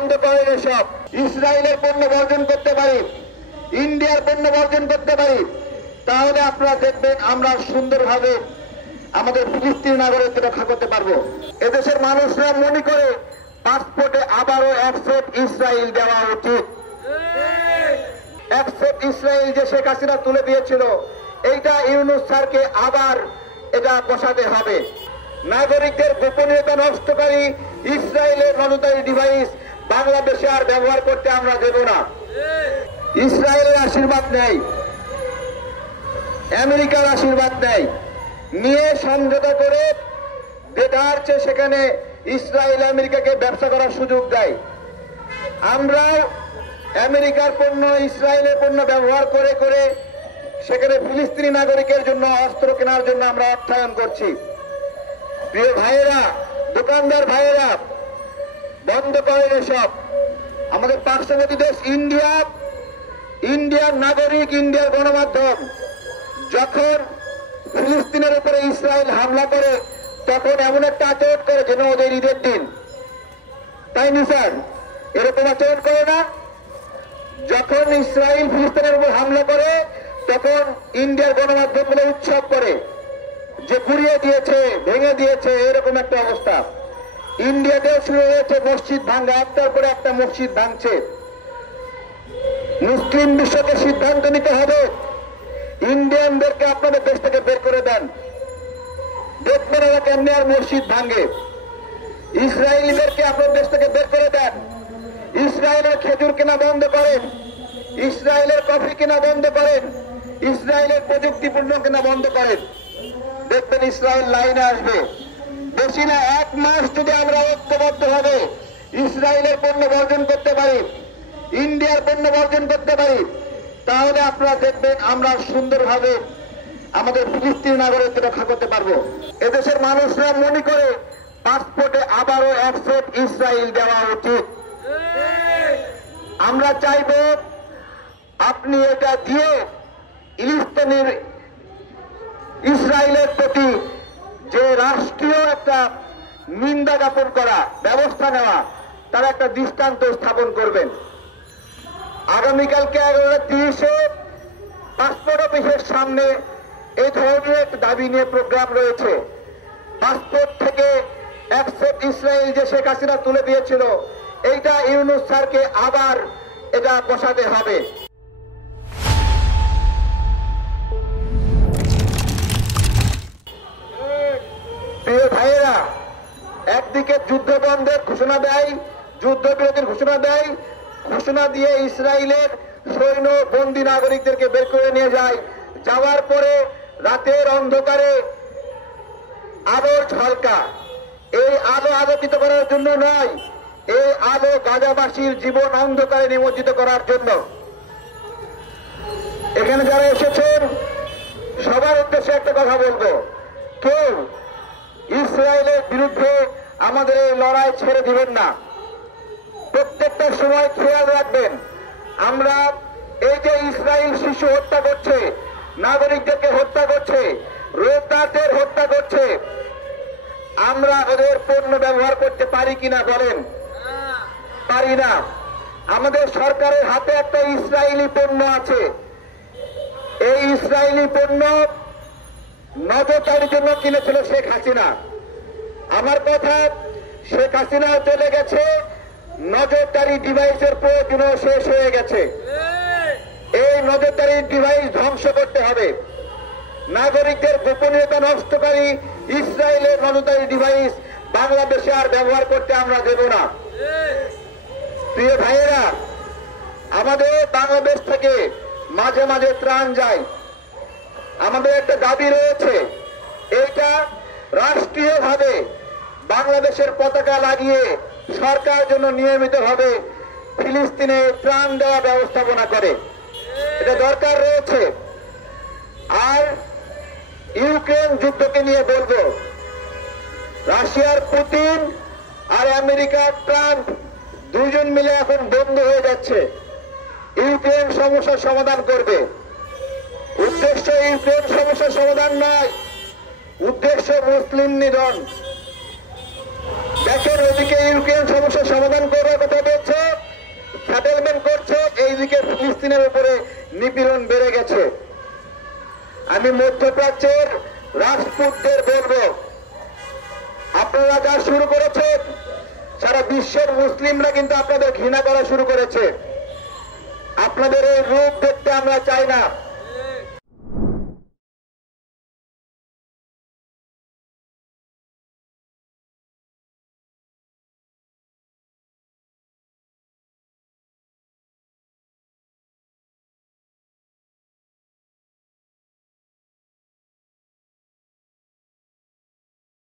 বন্ধ করেন এসব। ইসরায়েলের পণ্য বর্জন করতে পারি, ইন্ডিয়ার পণ্য বর্জন করতে পারি, তাহলে আপনারা দেখবেন আমরা সুন্দরভাবে আমাদের ফিলিস্তিনি নাগরিকদের রক্ষা করতে পারবো। এদেশের মানুষরা মনে করে পাসপোর্টে আবারও অ্যাকসেপ্ট ইসরায়েল দেওয়া উচিত। অ্যাকসেপ্ট ইসরায়েল যে শেখ হাসিনা তুলে দিয়েছিল, এইটা ইউনূস স্যারকে আবার এটা বসাতে হবে। নাগরিকদের গোপনীয়তা নষ্টকারী ইসরায়েলের নজরদারি ডিভাইস বাংলাদেশে আর ব্যবহার করতে আমরা দেব না। ইসরায়েলের আশীর্বাদ নেই, আমেরিকার আশীর্বাদ নেই, নিয়ে সমঝোতা করে বেকার চেয়ে সেখানে ইসরায়েল আমেরিকাকে ব্যবসা করার সুযোগ দেয়। আমরা আমেরিকার পণ্য ইসরায়েলের পণ্য ব্যবহার করে করে সেখানে ফিলিস্তিনি নাগরিকের জন্য অস্ত্র কেনার জন্য আমরা অর্থায়ন করছি। প্রিয় ভাইয়েরা, দোকানদার ভাইয়েরা, বন্ধ করেন এসব। আমাদের পার্শ্ববর্তী দেশ ইন্ডিয়া, ইন্ডিয়ার নাগরিক, ইন্ডিয়ার গণমাধ্যম যখন ফিলিস্তিনের উপরে ইসরায়েল হামলা করে তখন এমন একটা আচরণ করে যেন ওদের ঈদের দিন, তাই নি স্যার? এরকম আচরণ করে না? যখন ইসরায়েল ফিলিস্তিনের উপর হামলা করে তখন ইন্ডিয়ার গণমাধ্যমগুলো উৎসব করে যে পুড়িয়ে দিয়েছে, ভেঙে দিয়েছে, এরকম একটা অবস্থা। ইন্ডিয়াতেও শুরু হয়েছে মসজিদ ভাঙা, একটার পরে একটা মসজিদ ভাঙছে। মুসলিম বিশ্বকে সিদ্ধান্ত নিতে হবে, ইন্ডিয়ানদেরকে আপনাদের দেশ থেকে বের করে দেন। দেখবেন ওরা কেমনি আর মসজিদ ভাঙে। ইসরায়েলিদেরকে আপনার দেশ থেকে বের করে দেন। ইসরায়েলের খেজুর কেনা বন্ধ করেন, ইসরায়েলের কফি কেনা বন্ধ করেন, ইসরায়েলের প্রযুক্তি পণ্য কেনা বন্ধ করেন। দেখবেন ইসরায়েল লাইনে আসবে। বেশি না, 1 মাস যদি আমরা ঐক্যবদ্ধ হবে ইসরায়েলের পণ্য বর্জন করতে পারি, ইন্ডিয়ার পণ্য বর্জন করতে পারি, তাহলে আপনারা দেখবেন আমরা সুন্দরভাবে আমাদের ফিলিস্তিনি নাগরিকদের রক্ষা করতে পারবো। এদেশের মানুষরা মনে করে পাসপোর্টে আবারও অ্যাকসেপ্ট ইসরায়েল দেওয়া উচিত। আমরা চাইব আপনি এটা দিয়ে ফিলিস্তিনের ইসরায়েলের প্রতি যে রাষ্ট্রীয় একটা নিন্দা জ্ঞাপন করা, ব্যবস্থা নেওয়া, তার একটা দৃষ্টান্ত স্থাপন করবেন। আগামীকালকে 11:30-এ পাসপোর্ট অফিসের সামনে এই ধরনের একটা দাবি নিয়ে প্রোগ্রাম রয়েছে। পাসপোর্ট থেকে অ্যাকসেপ্ট ইসরায়েল যে শেখ হাসিনা তুলে দিয়েছিল, এইটা ইউনূস স্যারকে আবার এটা বসাতে হবে। প্রিয় ভাইয়েরা, একদিকে যুদ্ধ বন্ধের ঘোষণা দেয়, যুদ্ধবিরতির ঘোষণা দেয়, ঘোষণা দিয়ে ইসরায়েলের সৈন্য বন্দী নাগরিকদেরকে বের করে নিয়ে যায়। যাওয়ার পরে রাতের অন্ধকারে আলোর ঝলকা, এই আলো আলোকিত করার জন্য নয়, এই আলো গাজাবাসীর জীবন অন্ধকারে নিমজ্জিত করার জন্য। এখানে যারা এসেছেন সবার উদ্দেশ্যে একটা কথা বলবো, কেউ ইসরায়েলের বিরুদ্ধে আমাদের এই লড়াই ছেড়ে দিবেন না। প্রত্যেকটা সময় খেয়াল রাখবেন, আমরা এই যে ইসরায়েল শিশু হত্যা করছে, নাগরিকদেরকে হত্যা করছে, রোহিঙ্গাদের হত্যা করছে, আমরা ওদের পণ্য ব্যবহার করতে পারি কিনা বলেন? পারি না। আমাদের সরকারের হাতে একটা ইসরায়েলি পণ্য আছে। এই ইসরায়েলি পণ্য নজরদারির জন্য কিনেছিল শেখ হাসিনা। আমার কথা, শেখ হাসিনাও চলে গেছে, নজরদারি ডিভাইসের প্রয়োজনও শেষ হয়ে গেছে। এই নজরদারি ডিভাইস ধ্বংস করতে হবে। নাগরিকদের গোপনীয়তা নষ্টকারী ইসরায়েলের নজরদারি ডিভাইস বাংলাদেশে আর ব্যবহার করতে আমরা দেব না। প্রিয় ভাইয়েরা, আমাদের বাংলাদেশ থেকে মাঝে মাঝে ত্রাণ যায়। আমাদের একটা দাবি রয়েছে, এইটা রাষ্ট্রীয়ভাবে বাংলাদেশের পতাকা লাগিয়ে সরকার জন্য নিয়মিতভাবে ফিলিস্তিনে ত্রাণ দেওয়া ব্যবস্থাপনা করে, এটা দরকার রয়েছে। আর ইউক্রেন যুদ্ধকে নিয়ে বলবো, রাশিয়ার পুতিন আর আমেরিকার ট্রাম্প দুজন মিলে এখন বন্ধু হয়ে যাচ্ছে। ইউক্রেন সমস্যার সমাধান করবে। উদ্দেশ্য ইউক্রেন সমস্যার সমাধান নয়, উদ্দেশ্য মুসলিম নিধন। দেখেন, ওদিকে ইউক্রেন সমস্যার সমাধান করার কথা বলছে, ফিলিস্তিনের উপরে নিপীড়ন বেড়ে গেছে। আমি মধ্যপ্রাচ্যের রাষ্ট্রদূতদের বলবো, আপনারা যা শুরু করেছেন, সারা বিশ্বের মুসলিমরা কিন্তু আপনাদের ঘৃণা করা শুরু করেছে। আপনাদের এই রূপ দেখতে আমরা চাই না।